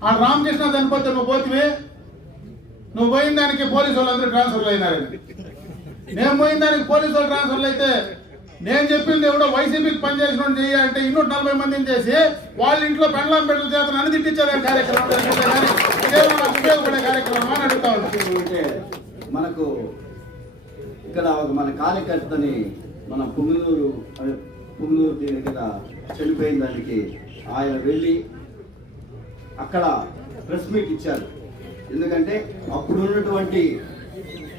ఆ రామకృష్ణ చనిపోతే నువ్వు పోతివే? నువ్వు పోయిన దానికి పోలీసు వాళ్ళందరూ ట్రాన్స్ఫర్లు అయినారని నేను పోయిన దానికి పోలీసు వాళ్ళు ట్రాన్స్ఫర్లు అయితే నేను చెప్పింది ఎవడో వైసీపీకి పనిచేసిన చెయ్యి అంటే ఇన్నూట నలభై మందిని చేసి వాళ్ళ ఇంట్లో పెండ్లాం బిడ్డల చేత నన్ను తిట్టించేదాని కార్యక్రమం. ఉపయోగపడే కార్యక్రమం అని అడుగుతా మనకు ఇక్కడ ఒక మన కార్యకర్తని మన పుంగనూరు అదే పుంగనూరు దగ్గర చనిపోయిన దానికి ఆయన వెళ్ళి అక్కడ ప్రెస్ మీట్ ఇచ్చారు. ఎందుకంటే అప్పుడు ఉన్నటువంటి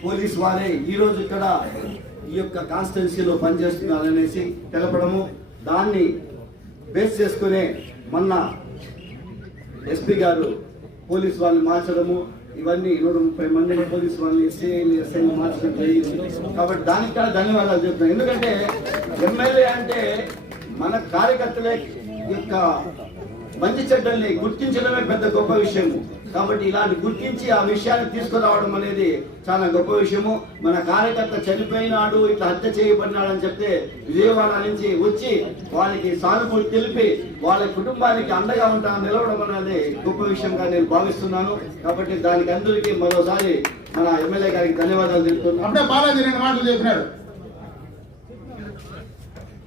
పోలీస్ వారే ఈరోజు ఇక్కడ ఈ యొక్క కాన్స్టిట్యున్సీలో పనిచేస్తున్నారనేసి తెలపడము. దాన్ని బేస్ చేసుకునే మొన్న ఎస్పీ గారు పోలీస్ వాళ్ళని మార్చడము. ఇవన్నీ నూట ముప్పై మంది పోలీస్ వాళ్ళని ఎస్ఐలు ఎస్ఐలు మార్చడం జరిగింది కాబట్టి దానికి కూడా ధన్యవాదాలు చెప్తున్నాను. ఎందుకంటే ఎమ్మెల్యే అంటే మన కార్యకర్తలే యొక్క మంచి చెడ్డల్ని గుర్తించడమే పెద్ద గొప్ప విషయము. కాబట్టి ఇలాంటి గుర్తించి ఆ విషయాన్ని తీసుకురావడం అనేది చాలా గొప్ప విషయము. మన కార్యకర్త చనిపోయినాడు ఇట్లా హత్య చేయబడినాడు అని చెప్తే విజయవాడ నుంచి వచ్చి వాళ్ళకి సానుభూతి తెలిపి వాళ్ళ కుటుంబానికి అండగా ఉంటా నిలవడం అనేది గొప్ప విషయంగా నేను భావిస్తున్నాను. కాబట్టి దానికి అందరికీ మరోసారి మన ఎమ్మెల్యే గారికి ధన్యవాదాలు తెలుపుతున్నాను. అప్పుడే బాలాజీ రెండు మాటలు చెప్పినాడు.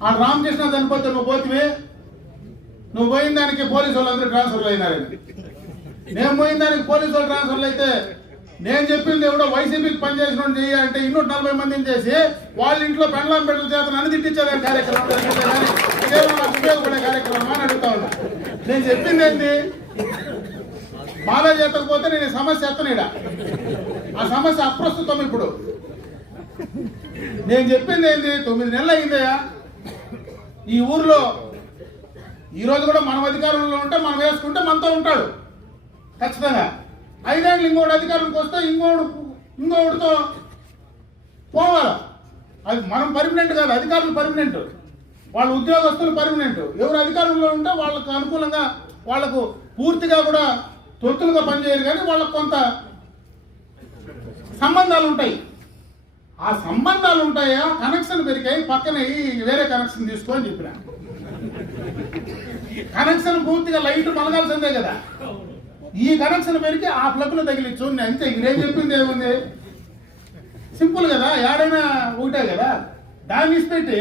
ఆ రామకృష్ణ చనిపోతే నువ్వు నువ్వు పోయిన దానికి పోలీసు వాళ్ళందరూ ట్రాన్స్ఫర్లు అయినారని నేను పోయిన దానికి పోలీసు వాళ్ళు ట్రాన్స్ఫర్లు అయితే నేను చెప్పింది ఎవడో వైసీపీకి పనిచేసిన చేయాలంటే అంటే ఇన్నూట నలభై మందిని చేసి వాళ్ళ ఇంట్లో పెండ్లాం పెట్టలు చేత నన్ను తిట్టించేదాని కార్యక్రమం. ఉపయోగపడే కార్యక్రమం అని అడుగుతా ఉన్నా. నేను చెప్పింది ఏంటి? బాలాజీ చేతకపోతే నేను ఈ సమస్య ఎత్తనీడా ఆ సమస్య అప్రస్తుతం ఇప్పుడు. నేను చెప్పింది ఏంటి? తొమ్మిది నెలలు అయిందయ్యా. ఈ ఊర్లో ఈ రోజు కూడా మనం అధికారంలో ఉంటే మనం వేసుకుంటే మనతో ఉంటాడు. ఖచ్చితంగా. ఐదేళ్ళు ఇంకోటి అధికారంకి వస్తే ఇంకోడు ఇంకోటితో పోవాలి? అది మనం పర్మనెంట్ కాదు అధికారులు పర్మనెంట్ వాళ్ళ ఉద్యోగస్తులు పర్మనెంట్ ఎవరు అధికారంలో ఉంటే వాళ్ళకు అనుకూలంగా వాళ్ళకు పూర్తిగా కూడా తొత్తులుగా పనిచేయరు కానీ వాళ్ళకు కొంత సంబంధాలు ఉంటాయి. ఆ సంబంధాలు ఉంటాయా? కనెక్షన్ పెరిగాయి. పక్కన వేరే కనెక్షన్ తీసుకో అని చెప్పిన. కనెక్షన్ పూర్తిగా లైట్ మలగాల్సిందే కదా. ఈ కనెక్షన్ పెరిగి ఆ ప్లగ్లు తగిలిచ్చు అంతే ఇదేం చెప్పింది ఏముంది? సింపుల్ కదా ఏడైనా ఒకటే కదా. దాన్ని ఇచ్చిపెట్టి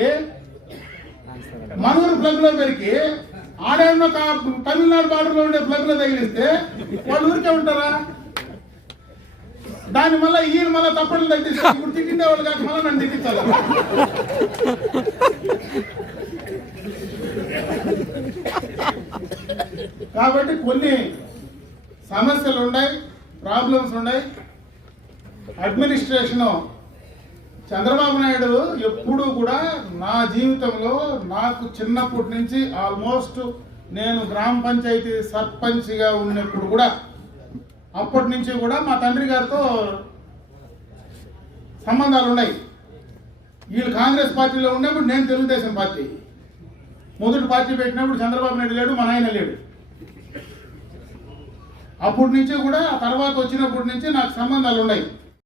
మనూరు ప్లగ్లో పెరిగి ఆడేమో తమిళనాడు బార్డర్లో ఉండే ప్లగ్లో తగిలిస్తే వాళ్ళు ఊరికే ఉంటారా? దాని మళ్ళీ ఈయన మళ్ళీ తప్పట్లు తగ్గిస్తారు ఇప్పుడు తిట్టిండే వాళ్ళు కాక మళ్ళీ నన్ను తిట్టించాలి కాబట్టి కొన్ని సమస్యలు ఉన్నాయి ప్రాబ్లమ్స్ ఉన్నాయి. అడ్మినిస్ట్రేషను చంద్రబాబు నాయుడు ఎప్పుడూ కూడా నా జీవితంలో నాకు చిన్నప్పటి నుంచి ఆల్మోస్ట్ నేను గ్రామ పంచాయతీ సర్పంచ్గా ఉన్నప్పుడు కూడా అప్పటి నుంచి కూడా మా తండ్రి గారితో సంబంధాలు ఉన్నాయి. వీళ్ళు కాంగ్రెస్ పార్టీలో ఉన్నప్పుడు నేను తెలుగుదేశం పార్టీ. మొదటి పార్టీ పెట్టినప్పుడు చంద్రబాబు నాయుడు లేడు మా నాయన లేడు. అప్పటి నుంచి కూడా ఆ తర్వాత వచ్చినప్పటి నుంచి నాకు సంబంధాలు ఉన్నాయి